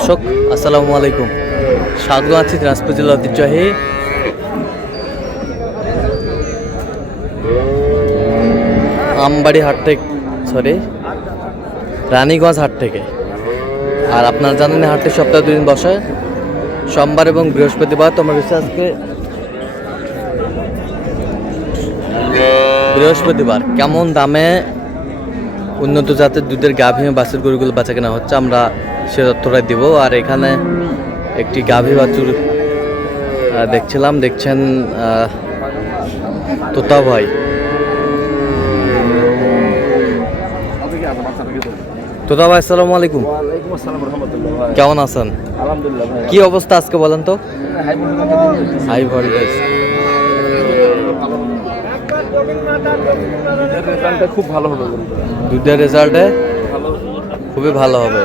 দর্শক আসসালামু আলাইকুম, স্বাগত আছি দিনাজপুর জেলার ঐতিহ্যবাহী আমবাড়ি হাট থেকে, রানীগঞ্জ হাট থেকে। আর আপনারা জানেন হাটটি সপ্তাহে 2 দিন বসে, সোমবার এবং বৃহস্পতিবার। তোমার কাছে আজকে বৃহস্পতিবার কেমন দামে উন্নত জাতের দুধের গাভী বাছুর গরুগুলো বাচ্চা কেনা হচ্ছে আমরা সে তথ্যটা দিব। আর এখানে একটি গাভী বাছুর দেখছেন তোতা ভাই। তোতা ভাই আসসালামু আলাইকুম। কেমন আছেন? কি অবস্থা আজকে বলেন তো? হাই ভোল্টেজ খুব ভালো হবে, দুধের রেজাল্টে খুবই ভালো হবে।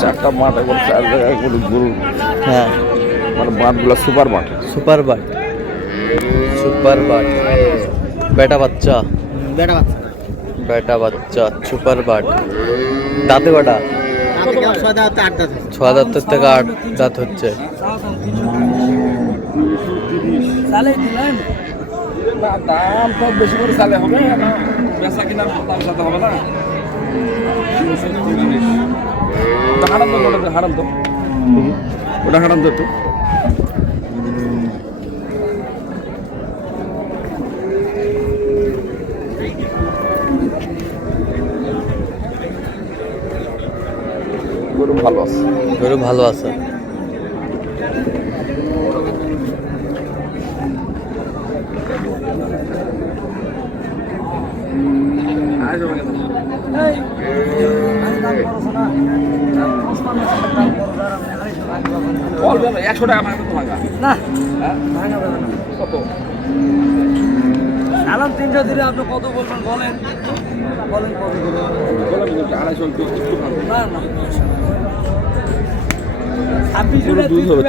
চারটা মাঠ এখন 4 জায়গায় গরু। হ্যাঁ, মানে মাঠগুলো সুপার মাঠ। সুপার বাট বেটা বাচ্চা সুপার বাট। দাঁতে কটা? 6 দাঁত থেকে 8 দাঁত হচ্ছে। দাম তো বেশি করে চালে হবে না, বেচা কিনা দাম সাথে হবে না। হারাম তো ওটা হারাম তো একটু। গরু ভালো আছে। $100 না কত? আলাম 300 দিলে আপনি কত বলবেন বলেন? 250 না 24 দুধ হবে।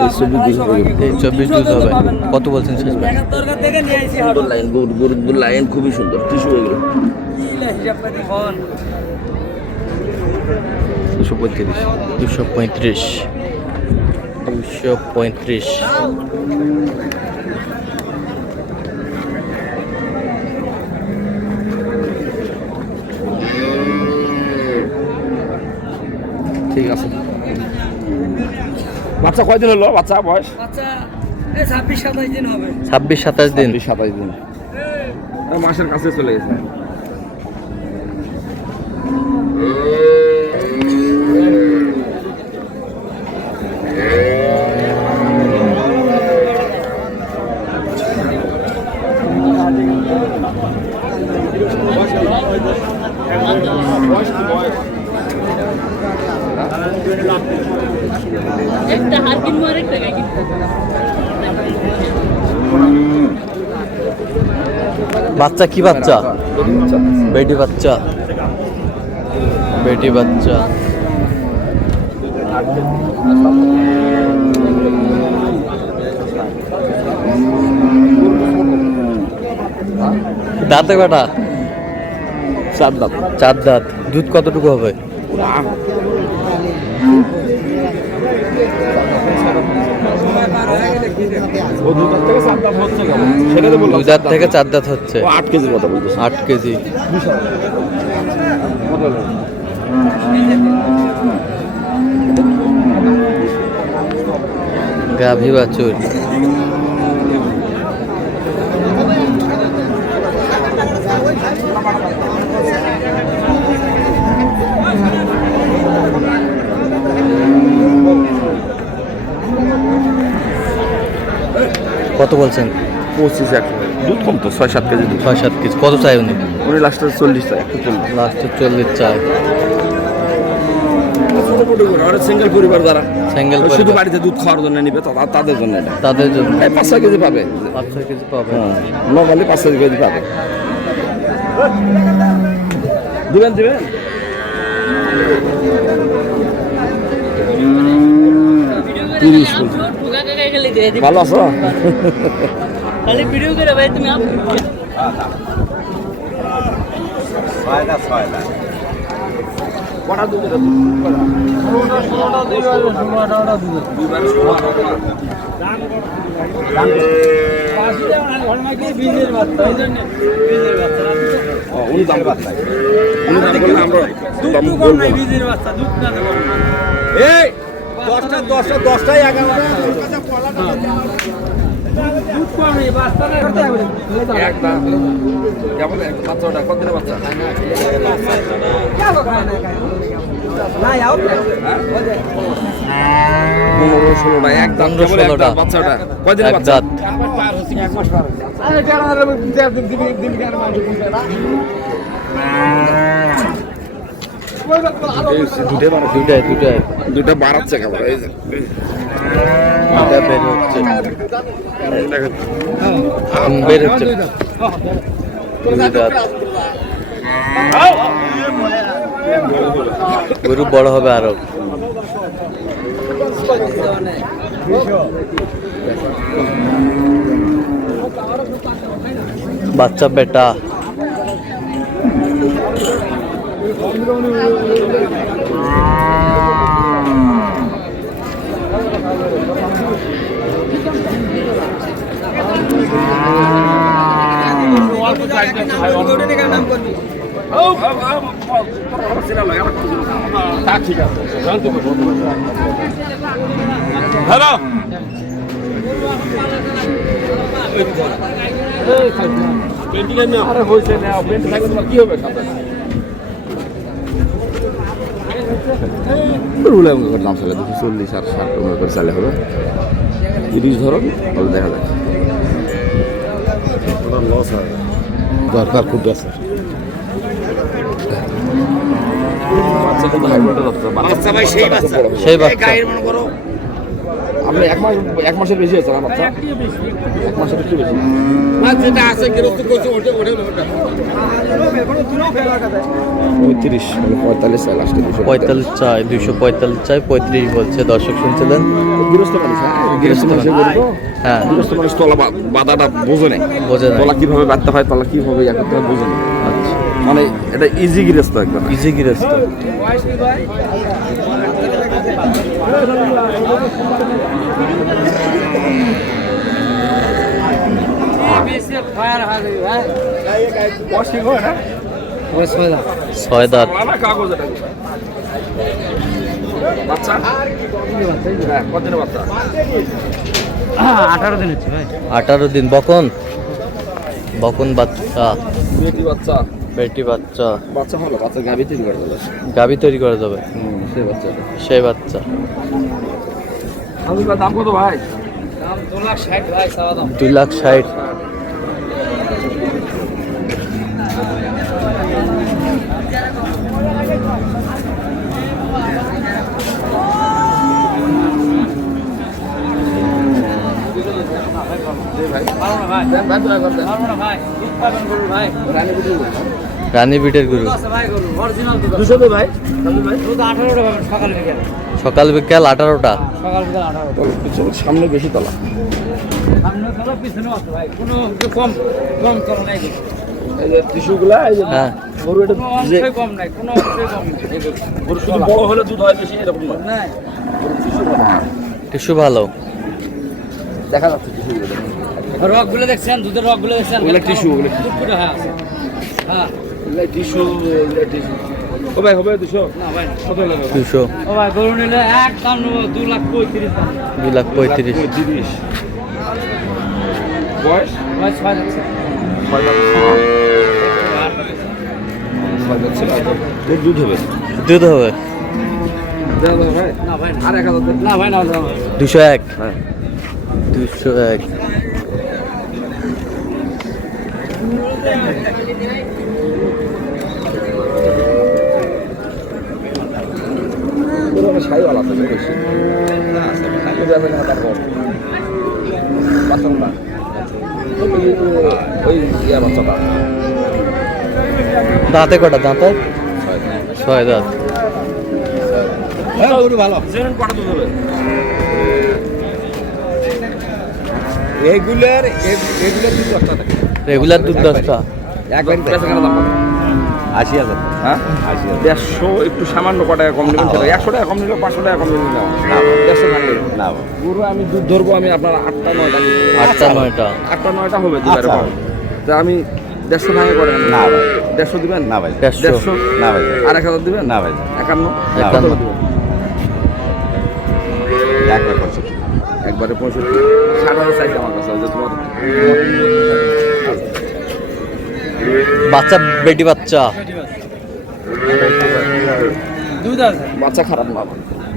কত বলছেন শেষ? লাইন খুবই সুন্দর, টিস্যু হয়ে গেল। 235 ঠিক আছে। বাচ্চা কয়দিন হলো? বাচ্চা বয়স 26-27 দিন হবে। 26-27 দিন। 27 দিন মাসের কাছে চলে গেছে। বাচ্চা কি বাচ্চা? বেটি বাচ্চা। দাঁতে কটা? 4 দাঁত। 4 দাঁত। দুধ কতটুকু হবে? 2 দাঁত থেকে 4 দাঁত হচ্ছে। 8 কেজির কথা বলতেছে। 8 কেজি। গাভী বাছুর। কত বলছেন? 25 দুধ কম তো, 6-7 কেজি দুধ। 6-7 কেজি। কত চাই উনি? লাস্টে 40 চাই। লাস্টে 40 চাই। সিঙ্গেল পরিবার যারা শুধু পরিবার। বাড়িতে দুধ খাওয়ার জন্য নিবে তাদের জন্য এটা। তাদের জন্য 5-6 কেজি পাবে। 5-6 কেজি পাবে। নর্মালি 5-6 কেজি পাবে। দিবেন ভালো আছো? খালি ভিডিও করে ভাই তুমি কটা দুধ এই 10টায় 11টা বাচ্চাটা কত দিনের বাচ্চা? 15-16টা একদম 15-16টা বাচ্চাটা কয় দিনের এক বাচ্চা? দাঁত। দুটা বাড়াচ্ছে কেবল এই যে দুটা বের হচ্ছে বের হচ্ছে দুই দাঁত। গরু বড় হবে আরো। বাচ্চা বেটা হ্যালো আরে হয়েছে না পেন্ট থাকলে তোমার কি হবে দাম চালে 240 আর 60 টাকা করে চালে হবে 30 ধরো তাহলে দেখা যাক লস হয় দরকার খুব বেশি সেই বাচ্চা আপনি এক মাসের বেশি হয়েছে না বাচ্চা এক মাসের একটু বেশি যেটা আছে গৃহস্থ করছে ওটা 35 45 চাই লাস্টে 45 চাই 245 চাই 35 বলছে দর্শক শুনছিলেন গৃহস্থ মানুষ গৃহস্থ মানুষের গরু তো হ্যাঁ গৃহস্থ মানুষ তলা বাধাটা বোঝে নেই বোঝে না তলা কিভাবে বাঁধতে হয় তলা কিভাবে ইয়ে করতে হয় বোঝে নেই আচ্ছা মানে এটা ইজি গৃহস্থ একদম ইজি গৃহস্থ ছয় দাঁত বাচ্চা কতদিনের বাচ্চা 18 দিন হচ্ছে ভাই 18 দিন বকন বকন বাচ্চা বেটি বাচ্চা বেটি বাচ্চা বাচ্চা হলো বাচ্চা গাভী তৈরি করে দেবে গাভী তৈরি করা যাবে সেই বাচ্চা সেই বাচ্চা আমাদের দাম কত ভাই দাম 2,60,000 ভাই সাদা দাম 2,60,000 রানী বিটের গরু সকাল বিকাল 18টা সামনে বেশি তলা এই যে টিস্যুগুলা এই যে হ্যাঁ গরু এটা গরু শুধু বড় হলে দুধ হয় বেশি এরকম না টিস্যু ভালো দেখা যাচ্ছে টিস্যুগুলো রক গুলো দেখছেন দুধের রক গুলো দেখছেন ওগুলো টিস্যু ওগুলো হ্যাঁ হ্যাঁ টিস্যু টিস্যু ও ভাই হবে 200 না ভাই কত লাগবে 200 ও ভাই গরু নিলে এক দাম 2,35,000 দাম 2,35,000 30 বয়স ভাই 6 যাচ্ছে দুধ হবে দুধ হবে ভাই না ভাই আর 1000 না ভাই না 201 হ্যাঁ 201 শাহিওয়ালা তো বেশি যাবে না তারপর বাচ্চা না ওই ইয়া বাচ্চাটা দাঁতে কটা দাঁতে 6 দাঁত ভালো জেনুইন কটা দুধ হবে রেগুলার দুধ 10টা থাকে রেগুলার দুধ 10টা। একবার বেচা কেনা দাম কত? 80,000 হ্যাঁ 80,000 150 একটু সামান্য ক টাকা কম নেবেন সেটা 100 টাকা কম নিলে 500 টাকা কম নিলে না না ভাই। 150 ভাঙবে না ভাই। গরু আমি দুধ ধরবো আমি আপনার 8টা 9টা 8টা 9টা 8টা 9টা হবে দুধের আচ্ছা। পাও তা আমি 150 ভাঙে করেন না ভাই। 150 দিবেন না ভাই। 150 না ভাই। আর 1000 দিবেন না ভাই। 51 51 কত দিবেন? একবার করছে একবারে 65 60 চাইছে আমার কাছে যে তোমার বাচ্চা বেটি বাচ্চা দুধ আছে বাচ্চা খারাপ না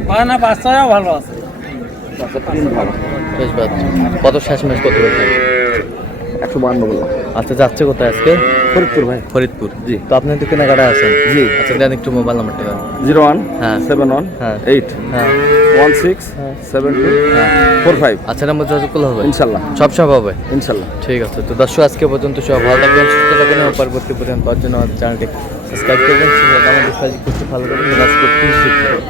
মানে না বাচ্চাও ভালো আছে বাচ্চা তিন ভালো বেশ বাচ্চা কত শেষ ম্যাচ কত হয়েছে? 152 বললাম আচ্ছা যাচ্ছে কোথায় আজকে? ফরিদপুর ভাই ফরিদপুর। জি। তো আপনি তো কেনাকাটা আছেন? জি। আচ্ছা দেন একটু মোবাইল নাম্বারটা দেন। 01 হ্যাঁ। 71 হ্যাঁ। 8 হ্যাঁ 16 হ্যাঁ। 72 হ্যাঁ 45 আচ্ছা নাম্বার যোগাযোগ করলে হবে? ইনশাআল্লাহ সব হবে। ইনশাআল্লাহ ঠিক আছে, তো দর্শক আজকে পর্যন্ত সব ভালো থাকবেন, সুস্থ থাকবেন এবং পরবর্তী পর্যন্ত পাওয়ার জন্য আমাদের চ্যানেলটি সাবস্ক্রাইব করবেন। আমাদের সাহায্য করতে ভালো করবেন, কাজ করতে শিখবেন।